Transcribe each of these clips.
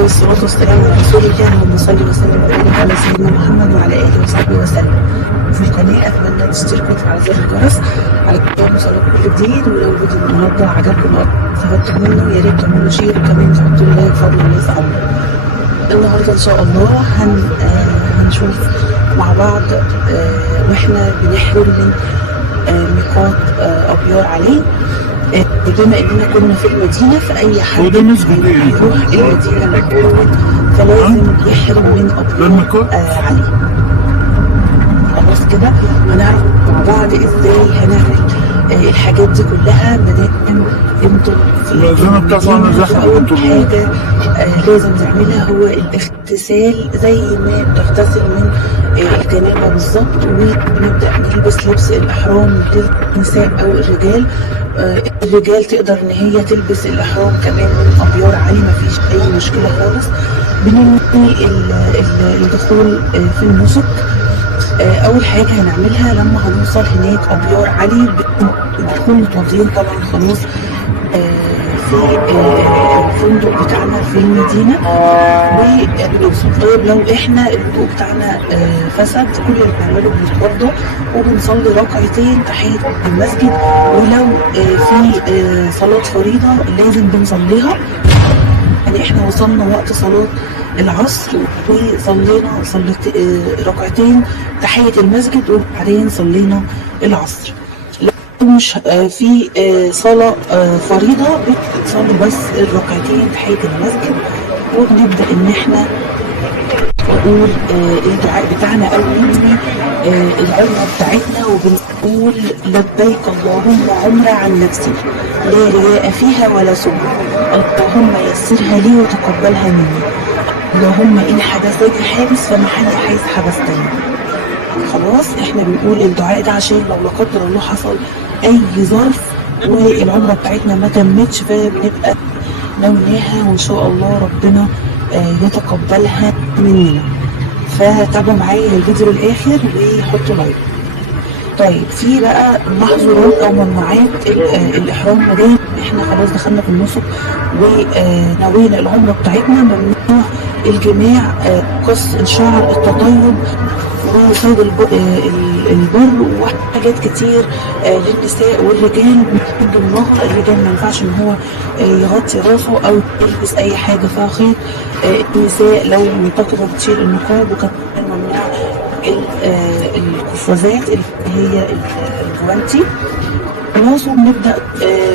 والصلاة والسلام على رسول الله. اللهم صل وسلم وبارك على سيدنا محمد وعلى آله وصحبه وسلم. في القناة أتمنى تشتركوا وتفعلوا زر الجرس علشان يوصلكم كل جديد. ولو فيديو النهارده عجبكم أو استفدتوا منه يا ريت تعملوا شير وكمان تحطوا له لايك فضل الله يسعدكم. النهارده إن شاء الله هنشوف مع بعض واحنا بنحرم من ميقات أبيار علي. بما اننا كنا في المدينه فاي حد يروح المدينه الاول فلازم يحرم من ابيار علي. خلاص كده هنعرف مع بعض ازاي هنعمل الحاجات دي كلها مادام انتم في المدينه. اول حاجه لازم نعملها هو الاغتسال زي ما بتغتسل من الجنابه بالظبط، ونبدا نلبس لبس الاحرام للنساء او الرجال. الرجال تقدر ان هي تلبس الاحرام كمان من ابيار علي، مفيش اي مشكله خالص. بننهي الدخول في النسك. اول حاجه هنعملها لما هنوصل هناك ابيار علي بنكون متوضيين طبعا خلاص في الفندق بتاعنا في المدينه وبنوصل. طيب لو احنا الوضوء بتاعنا فسد، كل اللي بنعمله بنتوضا وبنصلي ركعتين تحيه المسجد. ولو في صلاه فريضه لازم بنصليها. يعني احنا وصلنا وقت صلاه العصر وصلينا ركعتين تحيه المسجد وبعدين صلينا العصر. لو مش في صلاه فريضه بنصلي بس الركعتين تحيه المسجد، وبنبدا ان احنا نقول الدعاء بتاعنا او ننوي العمره بتاعتنا، وبنقول لبيك اللهم عمره عن نفسي لا رياء فيها ولا سمعه، اللهم يسرها لي وتقبلها مني، اللهم ان حبسني حابس فمحني حيث حبستني. خلاص احنا بنقول الدعاء ده عشان لو لا قدر الله حصل اي ظرف والعمره بتاعتنا ما تمتش فبنبقى نوناها وان شاء الله ربنا يتقبلها مننا. فتابعوا معايا الفيديو للاخر وحطوا لايك. طيب في بقى محظورات او ممنوعات الاحرام. مادام احنا خلاص دخلنا في النسك ونوينا العمره بتاعتنا، ممنوع الجماع، قص الشعر، التطيب، وصيد البر وحاجات كتير للنساء والرجال. من ضمنها الرجال ما ينفعش ان هو يغطي راسه او يلبس اي حاجه فيها خيط. النساء لو منتقبه بتشيل النقاب، وكمان ممنوع القفازات اللي هي الجوانتي. خلاص وبنبدا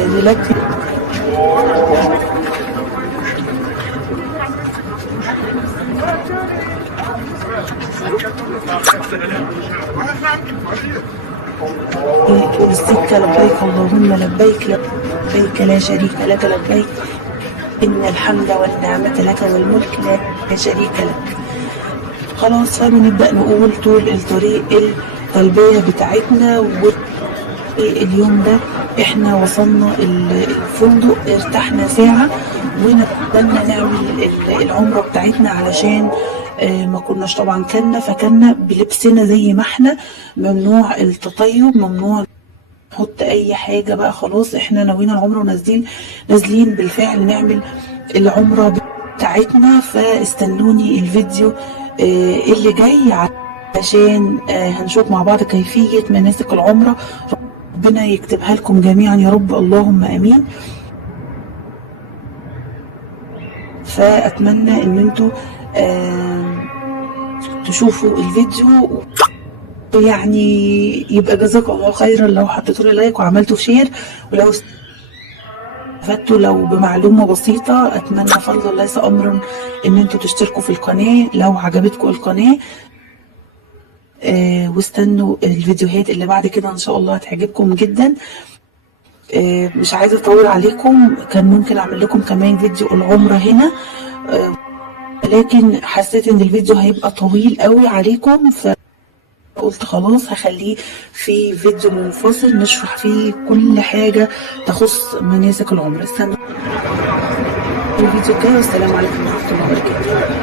نلبي السكة. لبيك اللهم لبيك لبيك لا شريك لك لبيك إن الحمد والنعمة لك والملك لا شريك لك. خلاص فبنبدأ نقول طول الطريق التلبية بتاعتنا. واليوم ده احنا وصلنا الفندق ارتحنا ساعة ونبدأ نعمل العمرة بتاعتنا علشان ما كناش طبعا فكنا بلبسنا زي ما احنا. ممنوع التطيب، ممنوع نحط اي حاجه بقى. خلاص احنا ناويين العمره نازلين بالفعل نعمل العمره بتاعتنا. فاستنوني الفيديو اللي جاي عشان هنشوف مع بعض كيفيه مناسك العمره. ربنا يكتبها لكم جميعا يا رب، اللهم امين. فاتمنى ان انتوا تشوفوا الفيديو، يعني يبقى جزاكم الله خيرا لو حطيتوا لي لايك وعملتوا شير. ولو استفدتوا لو بمعلومه بسيطه اتمنى فضل ليس امر ان انتوا تشتركوا في القناه لو عجبتكم القناه. واستنوا الفيديوهات اللي بعد كده ان شاء الله هتعجبكم جدا. مش عايزه اطول عليكم، كان ممكن اعمل لكم كمان فيديو العمره هنا، لكن حسيت ان الفيديو هيبقى طويل قوي عليكم، فقلت خلاص هخليه في فيديو منفصل نشرح فيه كل حاجة تخص مناسك العمرة. استنوا الفيديو الجاي، والسلام عليكم ورحمة الله وبركاته.